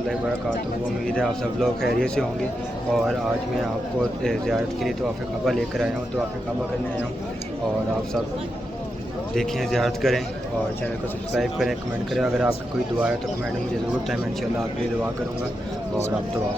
रहमतुल्लाहि व बरकातुहू। उम्मीद है आप सब लोग खैरियत से होंगे। और आज मैं आपको ज़ियारत के लिए तवाफ़ काबा लेकर आया हूँ, तवाफ़ काबा करने आया हूँ। और आप सब देखें, ज़ियारत करें और चैनल को सब्सक्राइब करें, कमेंट करें। अगर आपकी कोई दुआ है तो कमेंट में मुझे ज़रूर बताएं, मैं इंशाल्लाह आपके लिए दुआ करूँगा। और आप दुआ